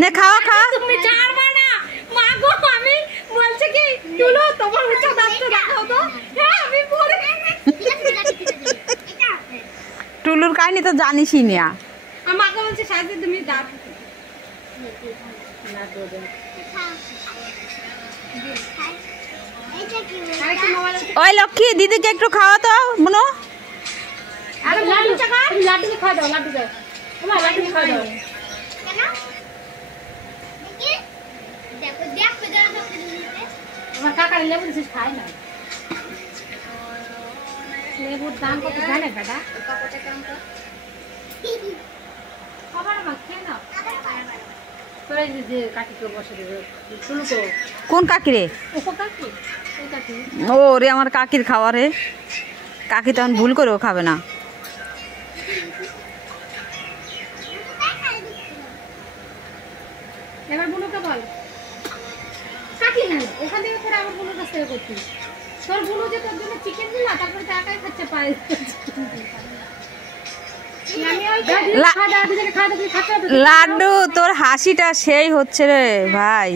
নে খাওয়া খা। তুমি ছাড়বা না মা গো, আমি বলছি কি তুলো তোমার উচ্চা দাঁতটা দেখাও তো। হ্যাঁ আমি পরে টুলুর কাহিনী তো জানিসই না। আমাকে বলছে সাথে তুমি দাঁত ওই লক্ষ্মী দিদিকে একটু খাওয়া তো বুনো। আরে লাড্ডু চাকা, লাড্ডু খাওয়া দাও, লাড্ডু দাও তোমার, লাড্ডু খাওয়া দাও। কেন দেখি দেখো দেখো আমার কাকার লেবু দিছিস খায় না। লেবুর দাম কত জানে বেটা? কত টাকা তো খাবার মা খেয়ে নাও। তোরা যে কাকিকে বসে দেবে শুনুকো। কোন কাকি রে? ও কাকি, ওই কাকি। ও রে আমার কাকির খাওয়া রে। কাকি তখন ভুল করেও খাবে না। এবার বুনুকে বল কাকি ওখান থেকে ফের আবার বুনুর কাছ থেকে করছি। তোর বুনু যে তোর জন্য চিকেন দিল না, তারপরে তো একাই খাচ্ছে পায়ে। লাড্ডু তোর হাসিটা সেই হচ্ছে রে ভাই।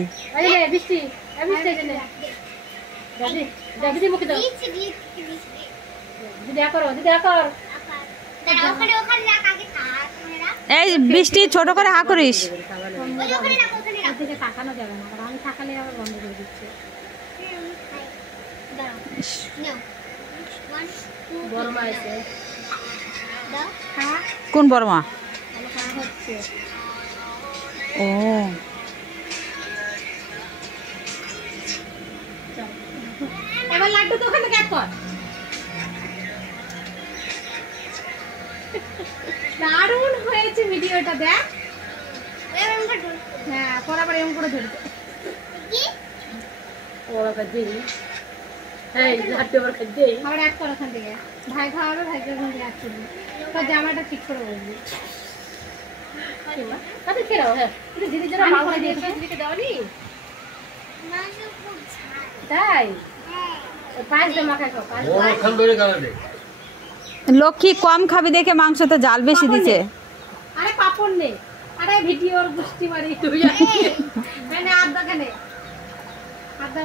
এই বৃষ্টি ছোট করে হা করিস। তাকানো যাবে না, কারণ আমি তাকালে আবার বন্ধ করে দিচ্ছে। বড়মা আছে। কোন বড়মা? ও এবার লাড্ডু তো ওখানে ক্যাপ কর। দারুণ হয়েছে ভিডিওটা, দেখ। হ্যাঁ পর আবার এরকম করে ধরতে আবার এক কর ওখান থেকে। ভাই খাওয়াবে, ভাইকে ওখান থেকে এক করবি। তোর জামাটা ঠিক করে বলবি। লক্ষ্মী কম খাবি দেখে মাংসতে জাল বেশি দিছে। আরে পাপড় নে, আরে ভিডিওর গুষ্টি মারি তুই। নে আদা কেনে আদা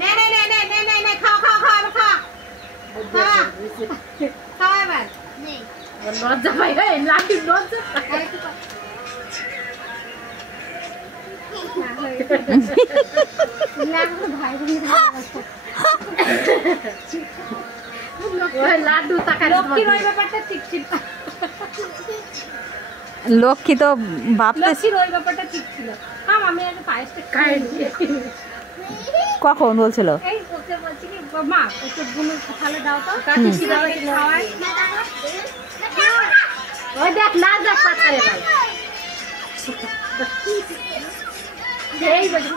নে নে নে নে নে নে নে খাও খাও খাও খা খাও এবার নে। লজ্জা পাই রে, লাড্ডু লজ্জা পাই। লক্ষ্মী তো ভাবতেছি কখন বলছিল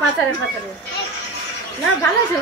পাচারে পাচারে না ভালো আছে।